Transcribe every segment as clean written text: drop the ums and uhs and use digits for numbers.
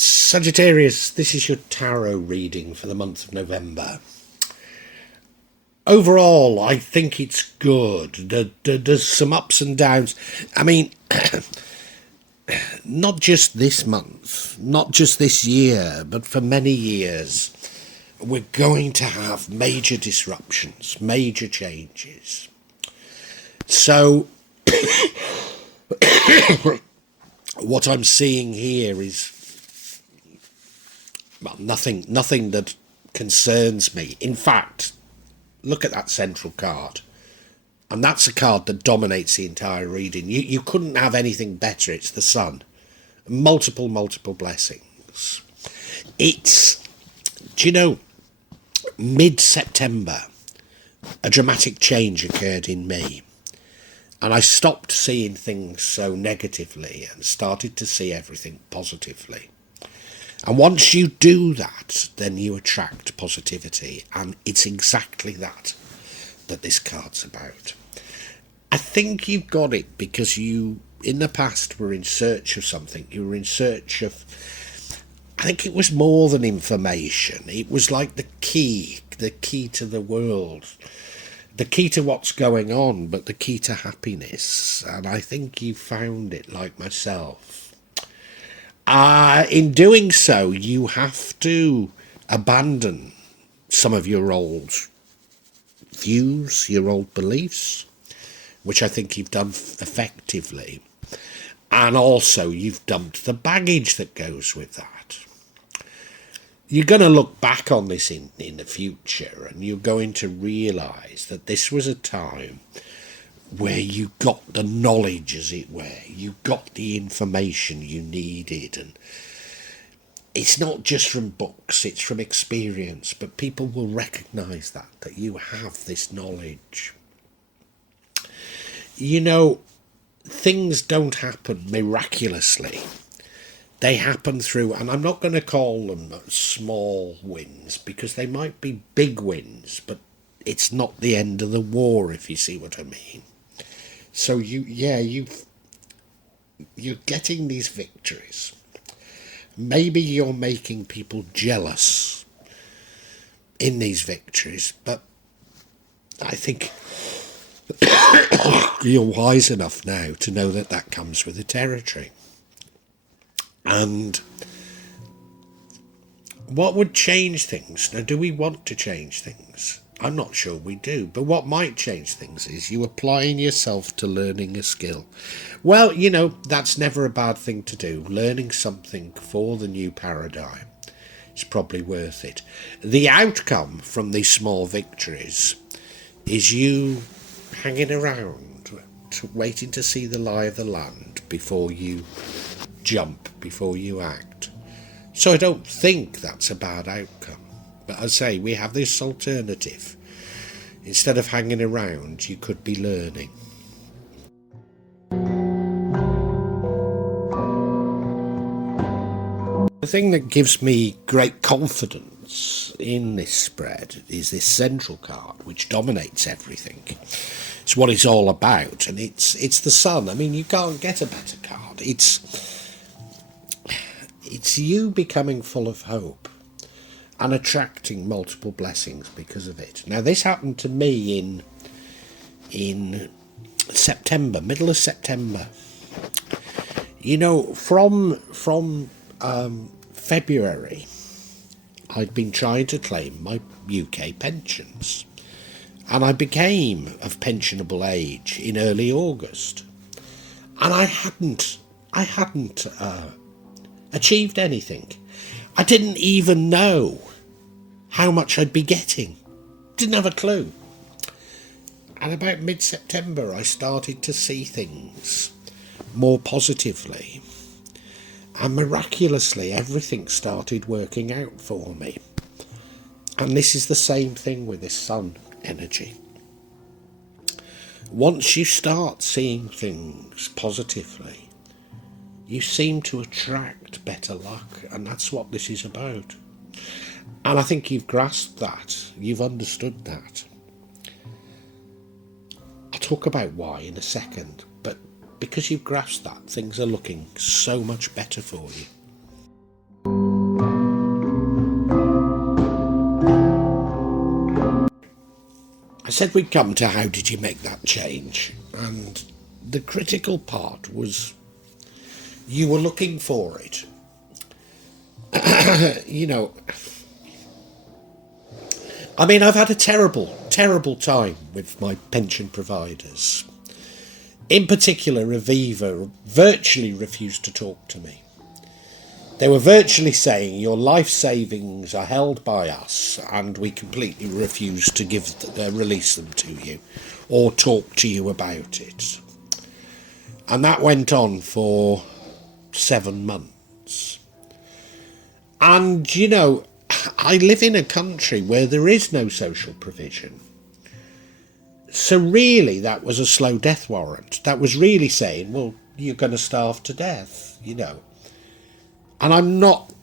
Sagittarius, this is your tarot reading for the month of November. Overall, I think it's good. There's some ups and downs. I mean, not just this month, not just this year, but for many years, we're going to have major disruptions, major changes. So, what I'm seeing here is, well, nothing that concerns me. In fact, look at that central card. And that's a card that dominates the entire reading. You couldn't have anything better. It's the sun. Multiple blessings. It's, do you know, mid-September, a dramatic change occurred in me. And I stopped seeing things so negatively and started to see everything positively. And once you do that, then you attract positivity. And it's exactly that this card's about. I think you've got it because you, in the past, were in search of something. You were in search of, I think it was more than information. It was like the key to the world. The key to what's going on, but the key to happiness. And I think you found it, like myself. In doing so, you have to abandon some of your old views, your old beliefs, which I think you've done effectively. And also, you've dumped the baggage that goes with that. You're going to look back on this in the future, and you're going to realise that this was a time where you got the knowledge, as it were. You got the information you needed. And it's not just from books, it's from experience. But people will recognise that you have this knowledge. You know, things don't happen miraculously. They happen through, and I'm not going to call them small wins, because they might be big wins, but it's not the end of the war, if you see what I mean. So you're getting these victories. Maybe you're making people jealous in these victories, but I think you're wise enough now to know that comes with the territory. And what would change things? Now, do we want to change things? I'm not sure we do. But what might change things is you applying yourself to learning a skill. Well, you know, that's never a bad thing to do. Learning something for the new paradigm is probably worth it. The outcome from these small victories is you hanging around, waiting to see the lie of the land before you jump, before you act. So I don't think that's a bad outcome. But I say, we have this alternative. Instead of hanging around, you could be learning. The thing that gives me great confidence in this spread is this central card, which dominates everything. It's what it's all about, and it's the sun. I mean, you can't get a better card. It's you becoming full of hope and attracting multiple blessings because of it. Now, this happened to me in September, middle of September. You know, from February, I'd been trying to claim my UK pensions, and I became of pensionable age in early August, and I hadn't achieved anything. I didn't even know how much I'd be getting. Didn't have a clue. And about mid-September, I started to see things more positively. And miraculously, everything started working out for me. And this is the same thing with this sun energy. Once you start seeing things positively, you seem to attract better luck, and that's what this is about. And I think you've grasped that, you've understood that. I'll talk about why in a second, but because you've grasped that, things are looking so much better for you. I said we'd come to how did you make that change, and the critical part was you were looking for it. You know, I mean, I've had a terrible time with my pension providers. In particular, Aviva virtually refused to talk to me. They were virtually saying your life savings are held by us and we completely refuse to release them to you or talk to you about it. And that went on for 7 months. And, you know, I live in a country where there is no social provision. So really, that was a slow death warrant. That was really saying, well, you're going to starve to death, you know. And I'm not,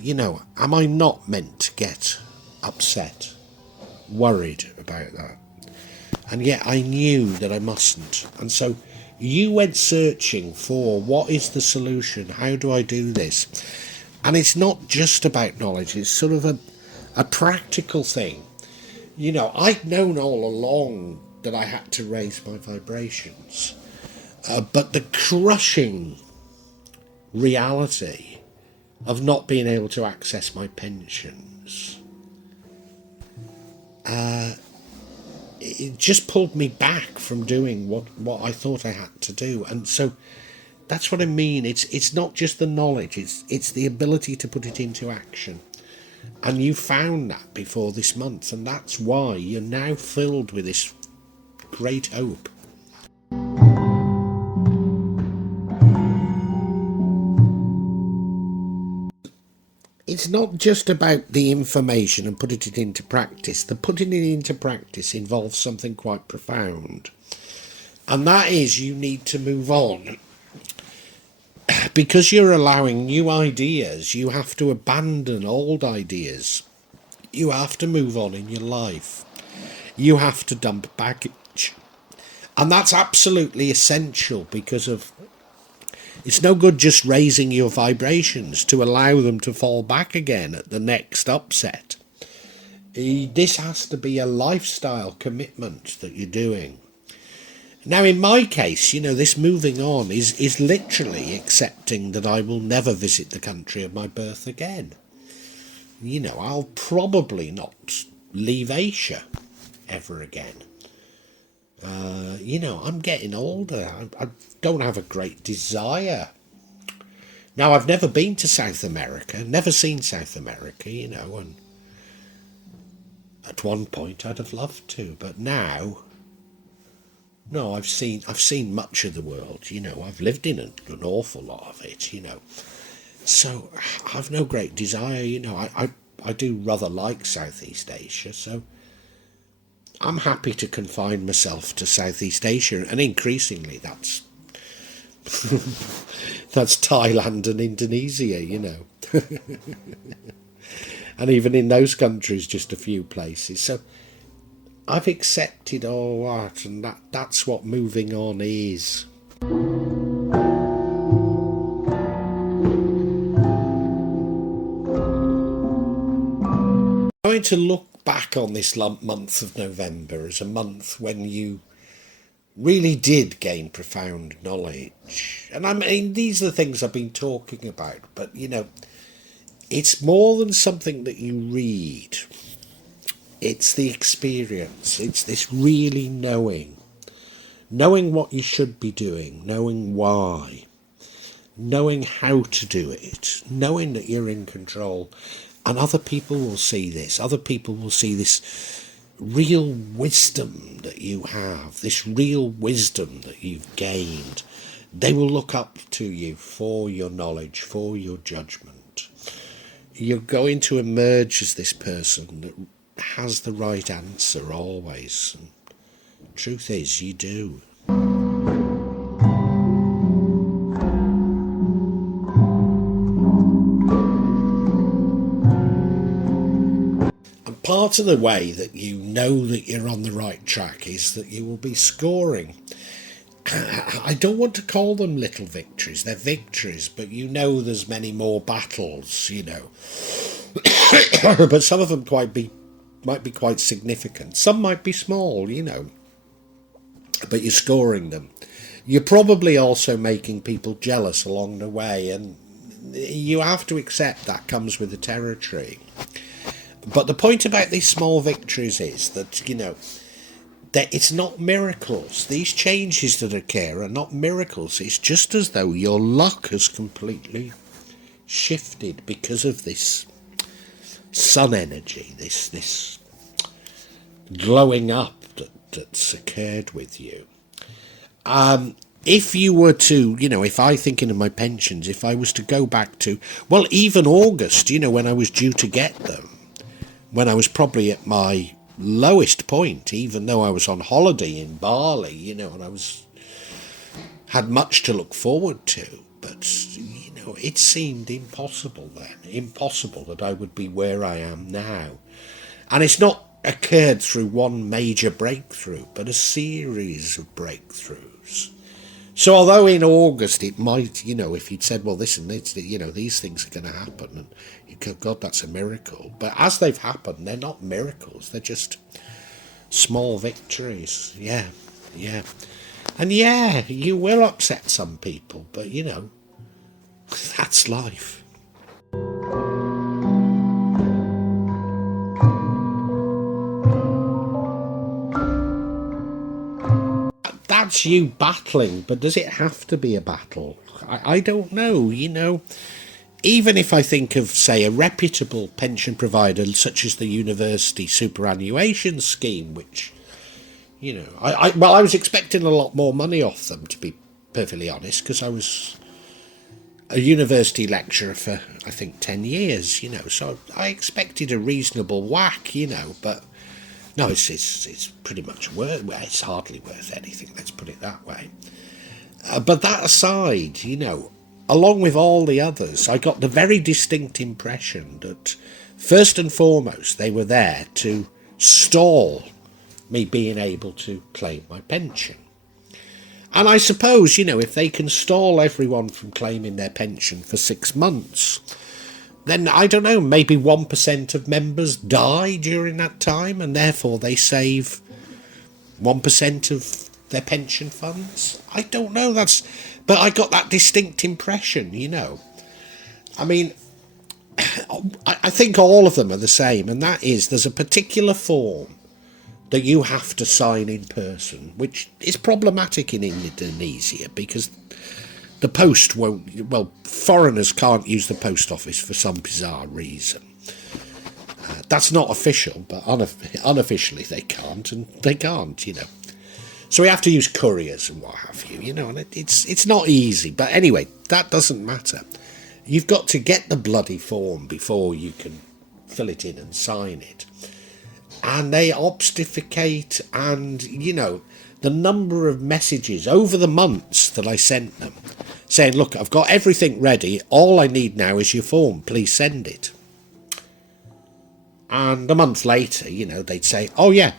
you know, am I not meant to get upset, worried about that? And yet I knew that I mustn't. And so you went searching for what is the solution? How do I do this? And it's not just about knowledge. It's sort of a practical thing. You know, I'd known all along that I had to raise my vibrations. But the crushing reality of not being able to access my pensions, it just pulled me back from doing what I thought I had to do. And so that's what I mean. It's not just the knowledge, it's the ability to put it into action. And you found that before this month, and that's why you're now filled with this great hope. It's not just about the information and putting it into practice. The putting it into practice involves something quite profound. And that is you need to move on. Because you're allowing new ideas, you have to abandon old ideas. You have to move on in your life. You have to dump baggage. And that's absolutely essential because of it's no good just raising your vibrations to allow them to fall back again at the next upset. This has to be a lifestyle commitment that you're doing. Now, in my case, you know, this moving on is literally accepting that I will never visit the country of my birth again. You know, I'll probably not leave Asia ever again. You know, I'm getting older. I don't have a great desire. Now, I've never been to South America, never seen South America, you know, and at one point I'd have loved to, but now, no, I've seen much of the world, you know, I've lived in an awful lot of it, you know, so I've no great desire, you know, I do rather like Southeast Asia, so I'm happy to confine myself to Southeast Asia, and increasingly that's that's Thailand and Indonesia, you know. And even in those countries, just a few places. So I've accepted all that, and that's what moving on is. I'm going to look back on this month of November as a month when you really did gain profound knowledge. And I mean, these are the things I've been talking about, but you know, it's more than something that you read. It's the experience. It's this really knowing what you should be doing, knowing why, knowing how to do it, knowing that you're in control. And other people will see this. Other people will see this real wisdom that you have, this real wisdom that you've gained. They will look up to you for your knowledge, for your judgment. You're going to emerge as this person that has the right answer always. And truth is, you do. Part of the way that you know that you're on the right track is that you will be scoring. I don't want to call them little victories, they're victories, but you know there's many more battles, you know. But some of them quite might be quite significant. Some might be small, you know, but you're scoring them. You're probably also making people jealous along the way, and you have to accept that comes with the territory. But the point about these small victories is that, you know, that it's not miracles. These changes that occur are not miracles. It's just as though your luck has completely shifted because of this sun energy, this glowing up that's occurred with you. If you were to, you know, if I thinking of my pensions, if I was to go back to, well, even August, you know, when I was due to get them, when I was probably at my lowest point, even though I was on holiday in Bali, you know, and had much to look forward to, but, you know, it seemed impossible then, impossible that I would be where I am now. And it's not occurred through one major breakthrough, but a series of breakthroughs. So although in August it might, you know, if you'd said, well, this and this, you know, these things are going to happen, and you go, God, that's a miracle. But as they've happened, they're not miracles. They're just small victories. Yeah. And yeah, you will upset some people, but, you know, that's life. That's you battling, but does it have to be a battle? I don't know, you know. Even if I think of, say, a reputable pension provider such as the university superannuation scheme, which, you know, I was expecting a lot more money off them, to be perfectly honest, because I was a university lecturer for, I think, 10 years, you know, so I expected a reasonable whack, you know, but no, it's pretty much worth, well, it's hardly worth anything, let's put it that way. But that aside, you know, along with all the others, I got the very distinct impression that, first and foremost, they were there to stall me being able to claim my pension. And I suppose, you know, if they can stall everyone from claiming their pension for 6 months, then, I don't know, maybe 1% of members die during that time, and therefore they save 1% of their pension funds. I don't know, but I got that distinct impression, you know. I mean, I think all of them are the same, and that is, there's a particular form that you have to sign in person, which is problematic in Indonesia because the post won't, well, foreigners can't use the post office for some bizarre reason. That's not official, but unofficially they can't, you know. So we have to use couriers and what have you, you know, and it's not easy. But anyway, that doesn't matter. You've got to get the bloody form before you can fill it in and sign it. And they obfuscate, and, you know, the number of messages over the months that I sent them saying, look, I've got everything ready, all I need now is your form, please send it. And a month later, you know, they'd say, oh yeah,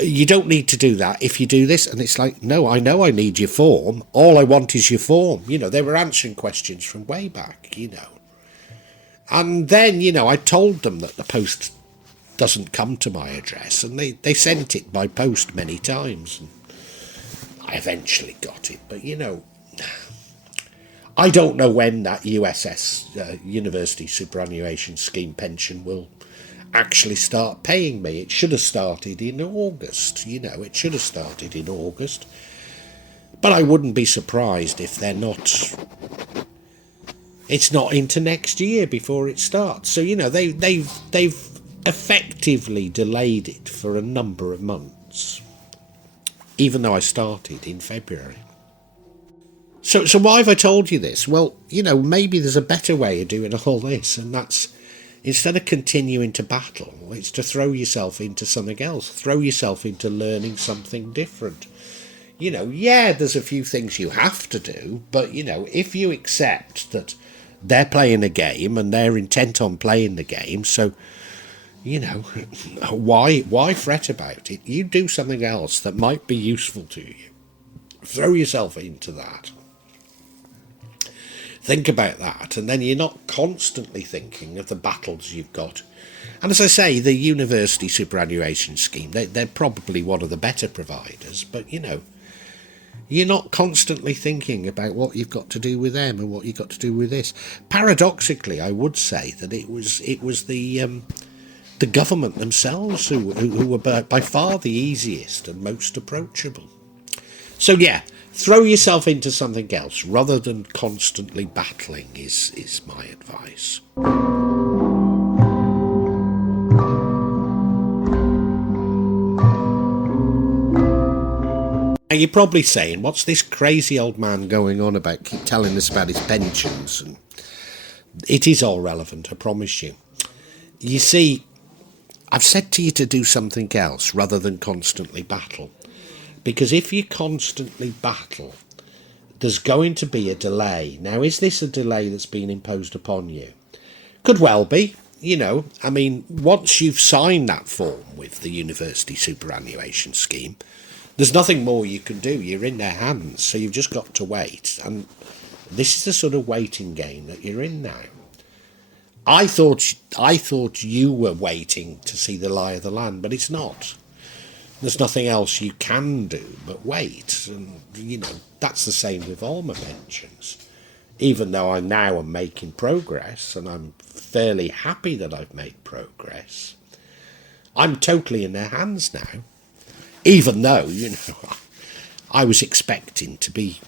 you don't need to do that if you do this. And it's like, no, I know I need your form, all I want is your form. You know, they were answering questions from way back, you know. And then, you know, I told them that the post doesn't come to my address, and they sent it by post many times, and I eventually got it. But, you know, I don't know when that USS, University Superannuation Scheme pension, will actually start paying me. It should have started in August, you know, it should have started in August. But I wouldn't be surprised if it's not into next year before it starts. So, you know, they've effectively delayed it for a number of months, even though I started in February. So why have I told you this? Well, you know, maybe there's a better way of doing all this, and that's, instead of continuing to battle, it's to throw yourself into something else, throw yourself into learning something different. You know, yeah, there's a few things you have to do, but, you know, if you accept that they're playing a game and they're intent on playing the game, so, you know, why fret about it? You do something else that might be useful to you. Throw yourself into that. Think about that, and then you're not constantly thinking of the battles you've got. And as I say, the university superannuation scheme, they're probably one of the better providers, but you're not constantly thinking about what you've got to do with them and what you've got to do with this. Paradoxically, I would say that it was the government themselves who were by far the easiest and most approachable. So yeah, throw yourself into something else rather than constantly battling is my advice. Now you're probably saying, what's this crazy old man going on about, keep telling us about his pensions? And it is all relevant, I promise you. You see, I've said to you to do something else rather than constantly battle. Because if you constantly battle, there's going to be a delay. Now, is this a delay that's been imposed upon you? Could well be. I mean, once you've signed that form with the university superannuation scheme, there's nothing more you can do. You're in their hands, so you've just got to wait. And this is the sort of waiting game that you're in now. I thought you were waiting to see the lie of the land, but it's not. There's nothing else you can do but wait. And, that's the same with all my pensions. Even though I now am making progress, and I'm fairly happy that I've made progress, I'm totally in their hands now. Even though, I was expecting to be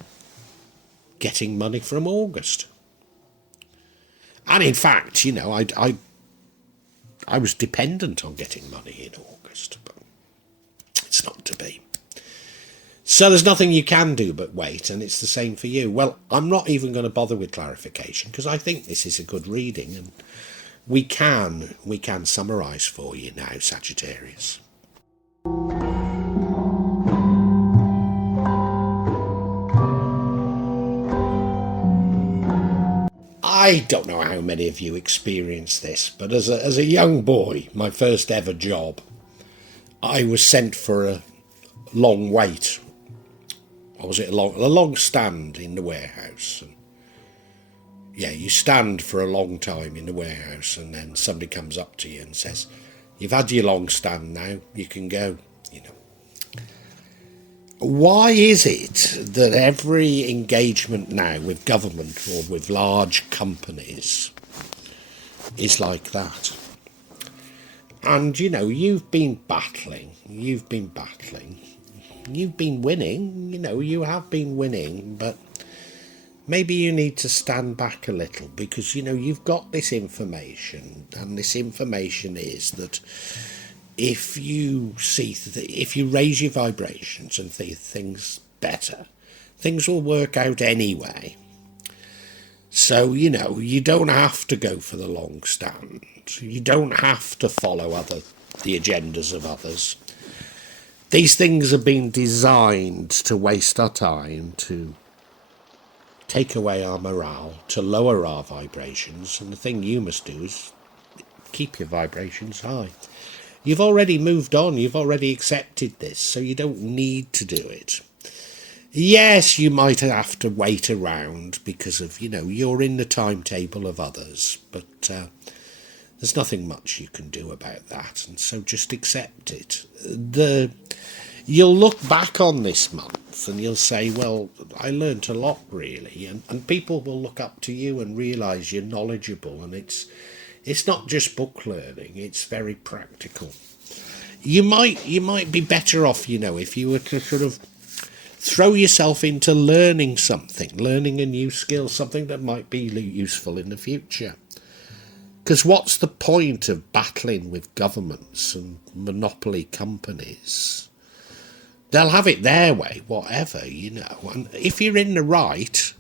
getting money from August. And in fact, I was dependent on getting money in August, but it's not to be. So there's nothing you can do but wait, and it's the same for you. Well, I'm not even going to bother with clarification, because I think this is a good reading, and we can summarise for you now, Sagittarius. I don't know how many of you experienced this, but as a young boy, my first ever job, I was sent for a long wait. Or was it a long stand in the warehouse? And yeah, you stand for a long time in the warehouse, and then somebody comes up to you and says, "You've had your long stand now, you can go." Why is it that every engagement now with government or with large companies is like that? And, you've been battling, you've been winning, you have been winning, but maybe you need to stand back a little because, you've got this information, and this information is that if you raise your vibrations and see things better, things will work out anyway. So, you don't have to go for the long stand. You don't have to follow the agendas of others. These things have been designed to waste our time, to take away our morale, to lower our vibrations. And the thing you must do is keep your vibrations high. You've already moved on, you've already accepted this, so you don't need to do it. Yes, you might have to wait around because of, you're in the timetable of others, but there's nothing much you can do about that, and so just accept it. You'll look back on this month and you'll say, well, I learnt a lot, really, and people will look up to you and realise you're knowledgeable, and it's not just book learning, it's very practical. You might be better off, if you were to sort of throw yourself into learning a new skill, something that might be useful in the future. Because what's the point of battling with governments and monopoly companies? They'll have it their way, whatever, and if you're in the right,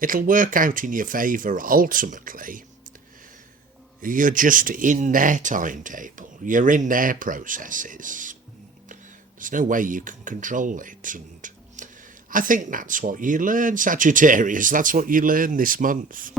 it'll work out in your favour ultimately. You're just in their timetable. You're in their processes. There's no way you can control it. And I think that's what you learn, Sagittarius. That's what you learn this month.